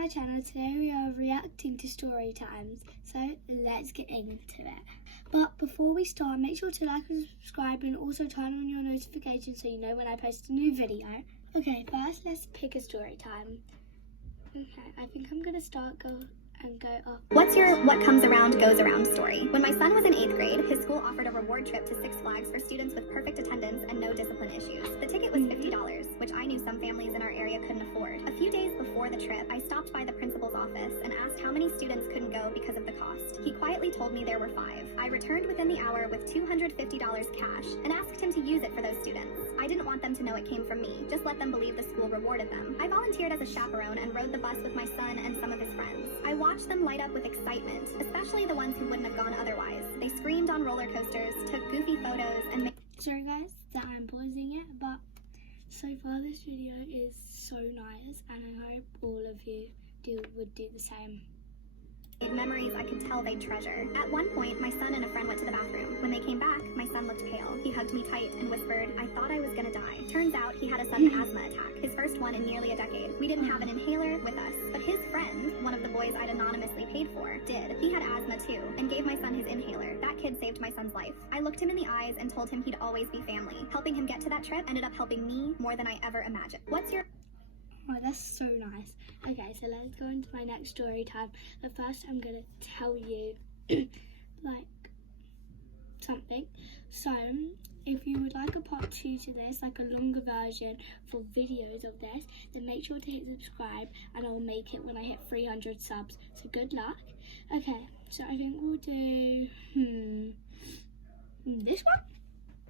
my channel. Today we are reacting to story times, so let's get into it. But before we start, make sure to like and subscribe and also turn on your notifications so you know when I post a new video. Okay, first let's pick a story time. Okay, I think I'm gonna go off. What's your what comes around goes around story? When my son was in 8th grade, his school offered a reward trip to Six Flags for students with perfect attendance and no discipline issues. The ticket was $50, which I knew some families in our area couldn't afford. A few days before the trip, I stopped by the principal's office and asked how many students couldn't go because of the cost. He quietly told me there were 5. I returned within the hour with $250 cash and asked him to use it for those students. I didn't want them to know it came from me, just let them believe the school rewarded them. I volunteered as a chaperone and rode the bus with my son and some of his friends. I watched them light up with excitement, especially the ones who wouldn't have gone otherwise. They screamed on roller coasters, took goofy photos, and made— Sorry guys that I'm pausing it, but so far this video is so nice and I hope all of you would do the same. memories I could tell they'd treasure. At one point, my son and a friend went to the bathroom. When they came back, my son looked pale. He hugged me tight and whispered, "I thought I was gonna die." Turns out he had a sudden asthma attack, his first one in nearly a decade. We didn't have an inhaler with us, but his friend, one of the boys I'd anonymously paid for, did. He had asthma too, and gave my son his inhaler. That kid saved my son's life. I looked him in the eyes and told him he'd always be family. Helping him get to that trip ended up helping me more than I ever imagined. What's your— Oh, that's so nice. Okay, so let's go into my next story time. But first, I'm gonna tell you, like, something. So, if you would like a part 2 to this, like a longer version for videos of this, then make sure to hit subscribe, and I'll make it when I hit 300 subs. So good luck. Okay, so I think we'll do, this one?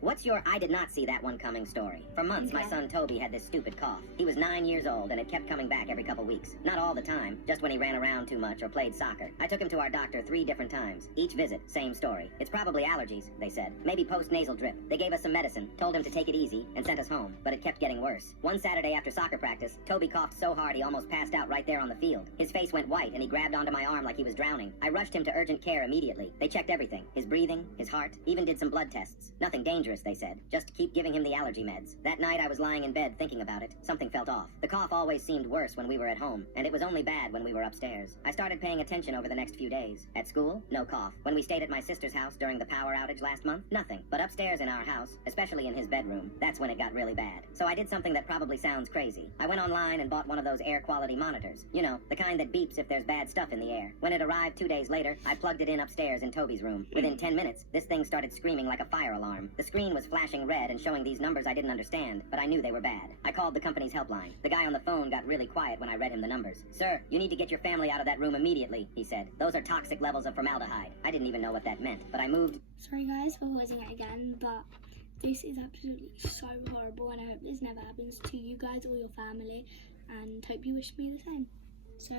What's your I did not see that one coming story? For months, my son Toby had this stupid cough. He was 9 years old, and it kept coming back every couple weeks. Not all the time, just when he ran around too much or played soccer. I took him to our doctor 3 different times. Each visit, same story. It's probably allergies, they said. Maybe post-nasal drip. They gave us some medicine, told him to take it easy, and sent us home. But it kept getting worse. One Saturday after soccer practice, Toby coughed so hard he almost passed out right there on the field. His face went white, and he grabbed onto my arm like he was drowning. I rushed him to urgent care immediately. They checked everything. His breathing, his heart, even did some blood tests. Nothing dangerous, they said. Just keep giving him the allergy meds. That night I was lying in bed thinking about it. Something felt off. The cough always seemed worse when we were at home, and it was only bad when we were upstairs. I started paying attention over the next few days. At school, no cough. When we stayed at my sister's house during the power outage last month, nothing. But upstairs in our house, especially in his bedroom, that's when it got really bad. So I did something that probably sounds crazy. I went online and bought one of those air quality monitors. You know, the kind that beeps if there's bad stuff in the air. When it arrived 2 days later, I plugged it in upstairs in Toby's room. Within 10 minutes, this thing started screaming like a fire alarm. The screen was flashing red and showing these numbers I didn't understand, but I knew they were bad. I called the company's helpline. The guy on the phone got really quiet when I read him the numbers. "Sir, you need to get your family out of that room immediately," he said. "Those are toxic levels of formaldehyde." I didn't even know what that meant, but I moved. Sorry guys for pausing it again, but this is absolutely so horrible, and I hope this never happens to you guys or your family, and hope you wish me the same. So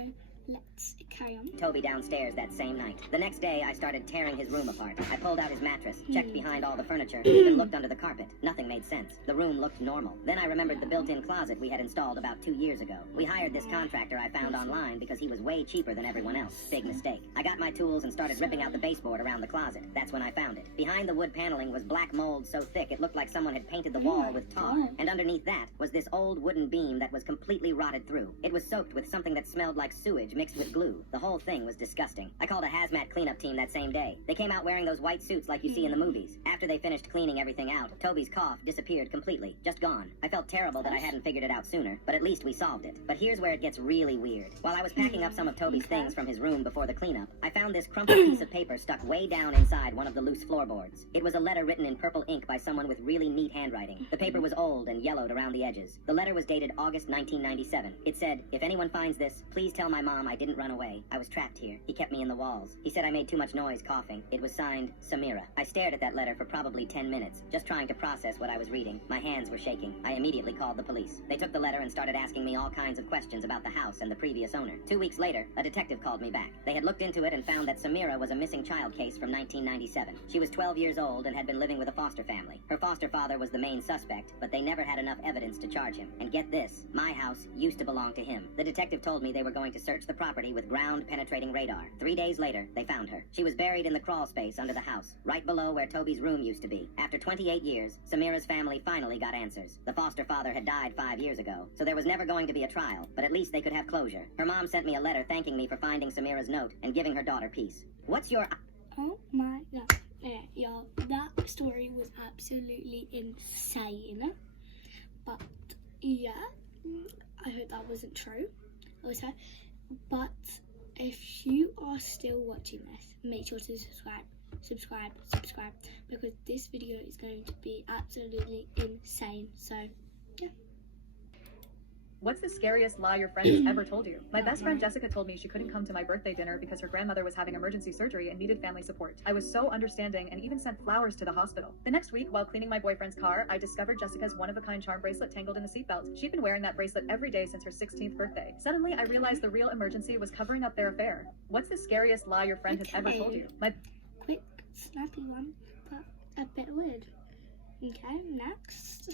let's carry on. Toby downstairs that same night. The next day, I started tearing his room apart. I pulled out his mattress, checked behind all the furniture, even looked under the carpet. Nothing made sense. The room looked normal. Then I remembered the built-in closet we had installed about 2 years ago. We hired this contractor I found online because he was way cheaper than everyone else. Big mistake. I got my tools and started ripping out the baseboard around the closet. That's when I found it. Behind the wood paneling was black mold so thick it looked like someone had painted the wall with tar. And underneath that was this old wooden beam that was completely rotted through. It was soaked with something that smelled like sewage mixed with glue. The whole thing was disgusting. I called a hazmat cleanup team that same day. They came out wearing those white suits like you see in the movies. After they finished cleaning everything out, Toby's cough disappeared completely. Just gone. I felt terrible that I hadn't figured it out sooner, but at least we solved it. But here's where it gets really weird. While I was packing up some of Toby's things from his room before the cleanup, I found this crumpled piece of paper stuck way down inside one of the loose floorboards. It was a letter written in purple ink by someone with really neat handwriting. The paper was old and yellowed around the edges. The letter was dated August 1997. It said, "If anyone finds this, please tell my mom I didn't run away. I was trapped here. He kept me in the walls. He said I made too much noise coughing." It was signed, Samira. I stared at that letter for probably 10 minutes, just trying to process what I was reading. My hands were shaking. I immediately called the police. They took the letter and started asking me all kinds of questions about the house and the previous owner. 2 weeks later, a detective called me back. They had looked into it and found that Samira was a missing child case from 1997. She was 12 years old and had been living with a foster family. Her foster father was the main suspect, but they never had enough evidence to charge him. And get this, my house used to belong to him. The detective told me they were going to search the the property with ground-penetrating radar. 3 days later, they found her. She was buried in the crawl space under the house, right below where Toby's room used to be. After 28 years, Samira's family finally got answers. The foster father had died 5 years ago, so there was never going to be a trial, but at least they could have closure. Her mom sent me a letter thanking me for finding Samira's note and giving her daughter peace. What's your... Oh my god. Yeah, y'all, that story was absolutely insane. But, yeah, I hope that wasn't true. Also, but if you are still watching this, make sure to subscribe, because this video is going to be absolutely insane. So, yeah. What's the scariest lie your friend has ever told you? My best friend Jessica told me she couldn't come to my birthday dinner because her grandmother was having emergency surgery and needed family support. I was so understanding and even sent flowers to the hospital. The next week, while cleaning my boyfriend's car, I discovered Jessica's one-of-a-kind charm bracelet tangled in the seatbelt. She'd been wearing that bracelet every day since her 16th birthday. Suddenly, I realized the real emergency was covering up their affair. What's the scariest lie your friend has ever told you? Quick, snappy one, but a bit weird. Okay, next.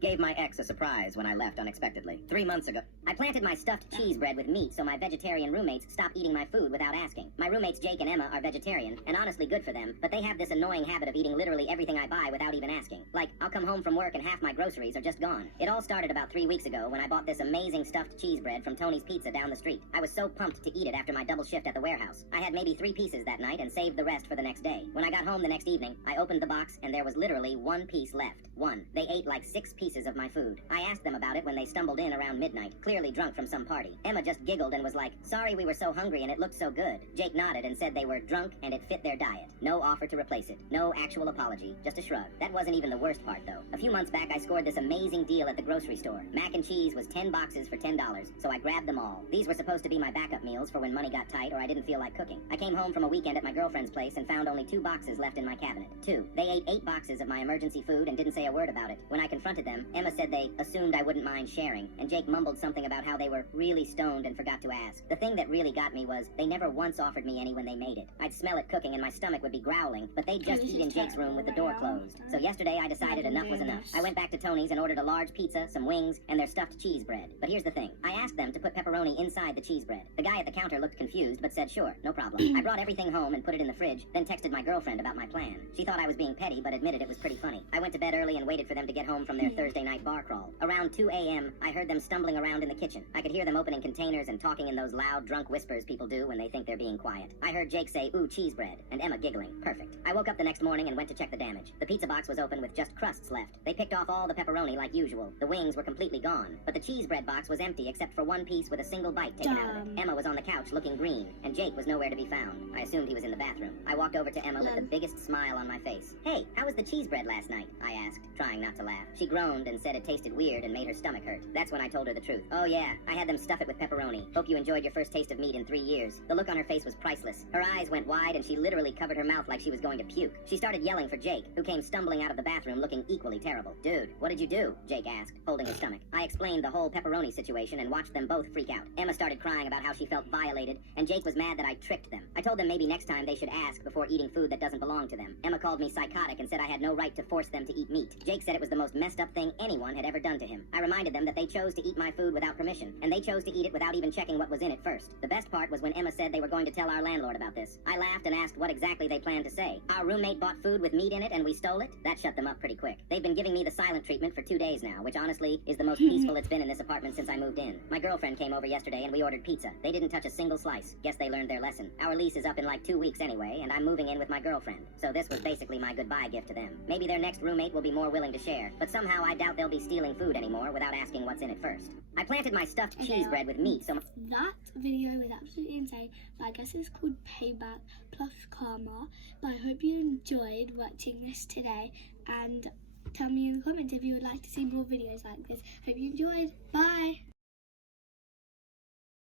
Gave my ex a surprise when I left unexpectedly. 3 months ago, I planted my stuffed cheese bread with meat so my vegetarian roommates stop eating my food without asking. My roommates Jake and Emma are vegetarian, and honestly good for them, but they have this annoying habit of eating literally everything I buy without even asking. Like, I'll come home from work and half my groceries are just gone. It all started about 3 weeks ago when I bought this amazing stuffed cheese bread from Tony's Pizza down the street. I was so pumped to eat it after my double shift at the warehouse. I had maybe 3 pieces that night and saved the rest for the next day. When I got home the next evening, I opened the box and there was literally 1 piece left. 1. They ate like 6 pieces of my food. I asked them about it when they stumbled in around midnight, clearly drunk from some party. Emma just giggled and was like, sorry we were so hungry and it looked so good. Jake nodded and said they were drunk and it fit their diet. No offer to replace it. No actual apology. Just a shrug. That wasn't even the worst part though. A few months back I scored this amazing deal at the grocery store. Mac and cheese was 10 boxes for $10, so I grabbed them all. These were supposed to be my backup meals for when money got tight or I didn't feel like cooking. I came home from a weekend at my girlfriend's place and found only 2 boxes left in my cabinet. 2. They ate 8 boxes of my emergency food and didn't say a word about it. When I confronted them, Emma said they assumed I wouldn't mind sharing, and Jake mumbled something about how they were really stoned and forgot to ask. The thing that really got me was they never once offered me any when they made it. I'd smell it cooking and my stomach would be growling, but they'd just eat in Jake's room with the door closed. So yesterday I decided enough was enough. I went back to Tony's and ordered a large pizza, some wings, and their stuffed cheese bread. But here's the thing. I asked them to put pepperoni inside the cheese bread. The guy at the counter looked confused, but said sure, no problem. I brought everything home and put it in the fridge, then texted my girlfriend about my plan. She thought I was being petty, but admitted it was pretty funny. I went to bed early and waited for them to get home from their Thursday night bar crawl. Around 2 a.m., I heard them stumbling around in the kitchen. I could hear them opening containers and talking in those loud, drunk whispers people do when they think they're being quiet. I heard Jake say, ooh, cheese bread, and Emma giggling. Perfect. I woke up the next morning and went to check the damage. The pizza box was open with just crusts left. They picked off all the pepperoni like usual. The wings were completely gone, but the cheese bread box was empty except for 1 piece with a single bite taken out of it. Emma was on the couch looking green, and Jake was nowhere to be found. I assumed he was in the bathroom. I walked over to Emma with the biggest smile on my face. Hey, how was the cheese bread last night? I asked, trying not to laugh. She groaned and said it tasted weird and made her stomach hurt. That's when I told her the truth. Oh yeah, I had them stuff it with pepperoni. Hope you enjoyed your first taste of meat in 3 years. The look on her face was priceless. Her eyes went wide and she literally covered her mouth like she was going to puke. She started yelling for Jake, who came stumbling out of the bathroom looking equally terrible. Dude, what did you do? Jake asked, holding his stomach. I explained the whole pepperoni situation and watched them both freak out. Emma started crying about how she felt violated, and Jake was mad that I tricked them. I told them maybe next time they should ask before eating food that doesn't belong to them. Emma called me psychotic and said I had no right to force them to eat meat. Jake said it was the most messed up thing anyone had ever done to him. I reminded them that they chose to eat my food without permission, and they chose to eat it without even checking what was in it first. The best part was when Emma said they were going to tell our landlord about this. I laughed and asked what exactly they planned to say. Our roommate bought food with meat in it and we stole it? That shut them up pretty quick. They've been giving me the silent treatment for 2 days now, which honestly is the most peaceful it's been in this apartment since I moved in. My girlfriend came over yesterday and we ordered pizza. They didn't touch a single slice. Guess they learned their lesson. Our lease is up in like 2 weeks anyway, and I'm moving in with my girlfriend. So this was basically my goodbye gift to them. Maybe their next roommate will be more willing to share, but somehow I doubt they'll be stealing food anymore without asking what's in it first. I planted my stuffed cheese bread with meat, so that video was absolutely insane. So I guess it's called Payback plus Karma. But I hope you enjoyed watching this today, and tell me in the comments if you would like to see more videos like this. Hope you enjoyed. Bye!